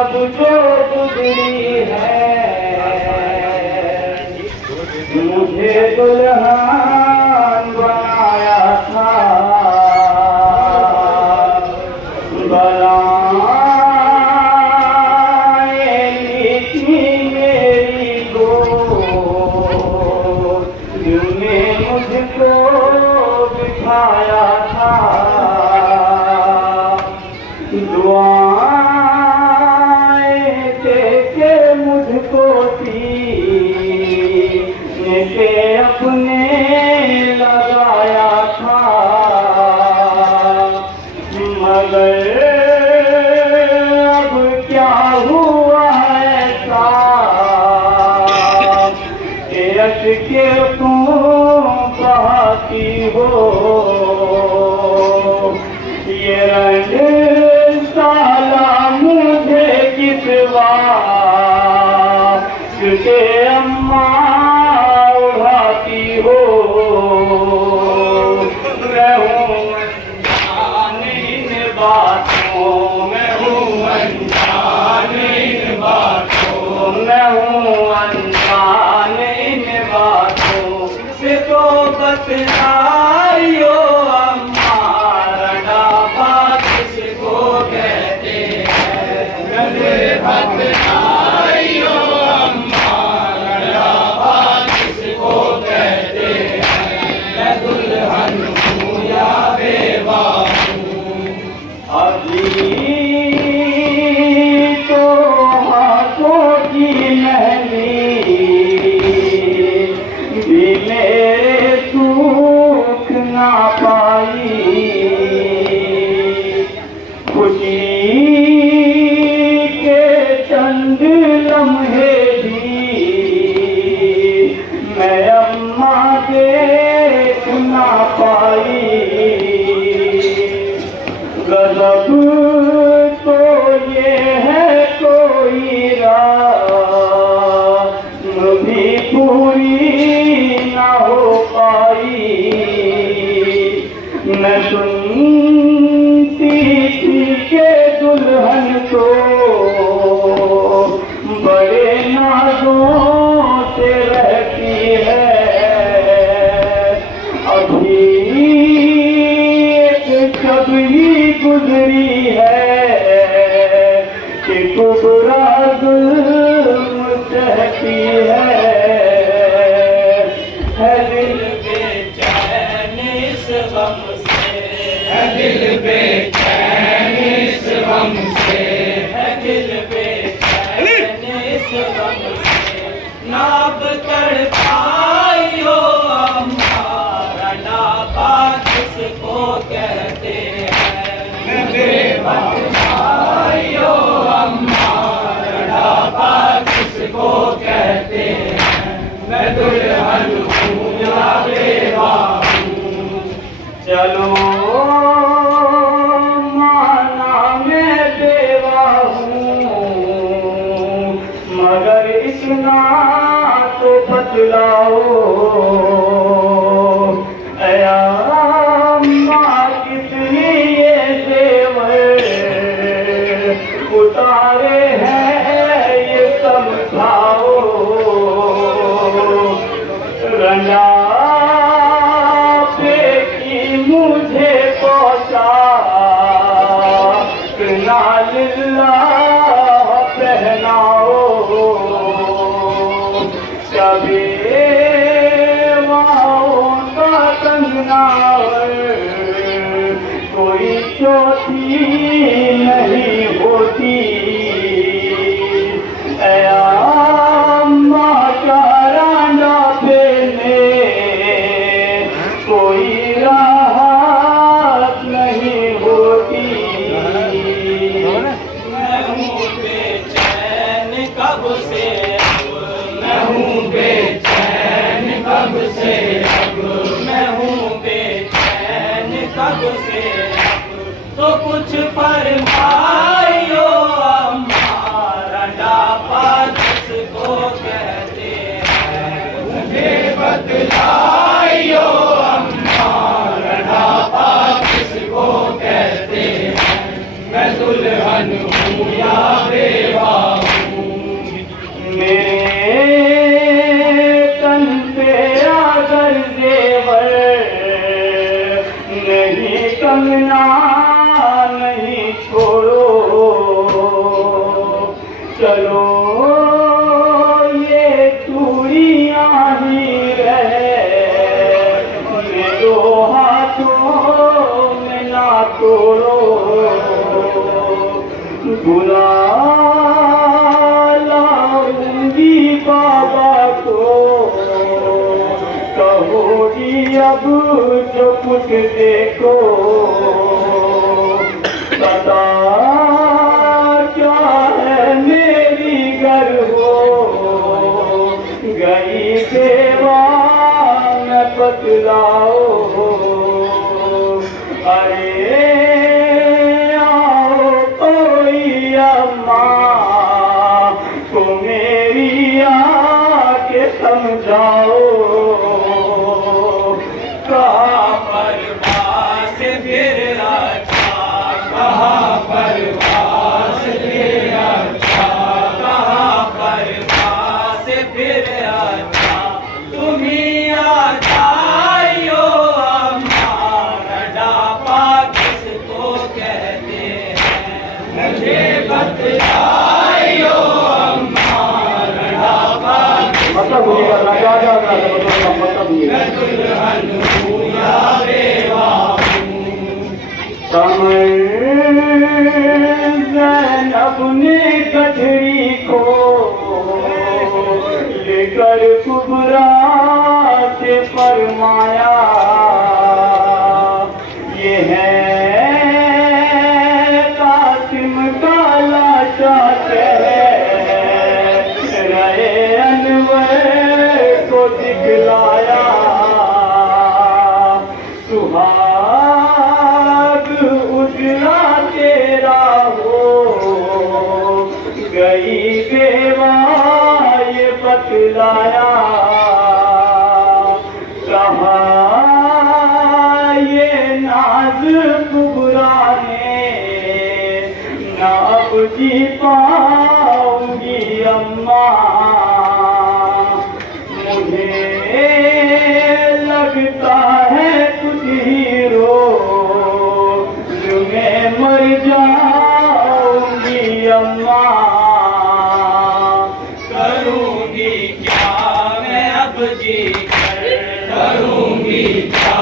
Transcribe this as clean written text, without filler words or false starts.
अब जो गुजरी है मुझे दुल्हन बनाया था बनाए थी मेरी गोद में मुझको बिठाया था दुआएं देके मुझको सीने से अपने लगाया था मगर अब क्या हुआ ऐसा कि अश्के तुम बहाती हो ये रंग साला मुझे किस बात के अम्मा उड़ाती हो मैं हूँ अनजान इन बातों मैं हूँ अनजान इन बातों मैं हूँ अनजान इन बातों से तो बतलाइयो लम्हे भी मैं अम्मा देख ना पाई गज़ब तो ये है कोई रात भी पूरी ना हो पाई मैं सुनती थी के दुल्हन को बड़े नाज़ों से रहती है अभी एक कभी गुजरी है कि कुबरा जुल्म सहती है दिल बेचैन इस गम से है दिल बेचैन इस गम से है दिल नाब कर पाइयो हमारा नाबा किसको कहते हैं बताइयो हमारा नाबा किसको कहते हैं मैं दुल्हन हूँ या बेवा हूँ चलो माना मैं बेवा हूँ मगर इतना तो बतलाओ अम्मा किस लिए जेवर उतारे हैं ये समझाओ रंगा फेंकी मुझे पहुँचा लिल्ला पहनाओ कभी का कंगनावर कोई चौथी नहीं होती अम्मा का रांडा पे कोई राहत नहीं होती मैं हूँ बेचैन कब से मैं हूँ बेचैन कब से मैं हूँ बेचैन कब से तो कुछ फरमाइयो हमारा डापा जिसको कहते हैं मुझे बतलाइयो हमारा डापा जिसको कहते हैं मैं दुल्हन हूँ या बेवा बुला लाऊंगी बाबा को, कहोगी अब जो कुछ देखो, पता क्या है मेरी घर हो गई देवा मैं बतलाओ। अरे आओ कोई अम्मा को मेरी आके समझाओ, कहाँ परवास फिर अच्छा, कहाँ परवास फिर अच्छा, कहाँ परवास फिर अच्छा, तुम्ही आ जाइयो अम्मा, रडापा किसको कहते हैं, मुझे बतलाइयो अम्मा, रडापा मतलब मुझे लगा जाता है मतलब दुल्हन हूँ या बेवा हूँ। कमर ज़ैनब ने गठरी को लेकर कुबरा से फरमाया, ये है कासिम का लाशा रहे अनवर को दिखलाया, सुहाग उजला तेरा हो गई बेवा ये बतलाया, कहा ये नाज कुबरा ने ना अब जी पाऊंगी अम्मा, मुझे लगता है कुछ हीरो मैं मर जाऊंगी अम्मा, करूंगी क्या मैं अब जी कर, करूंगी क्या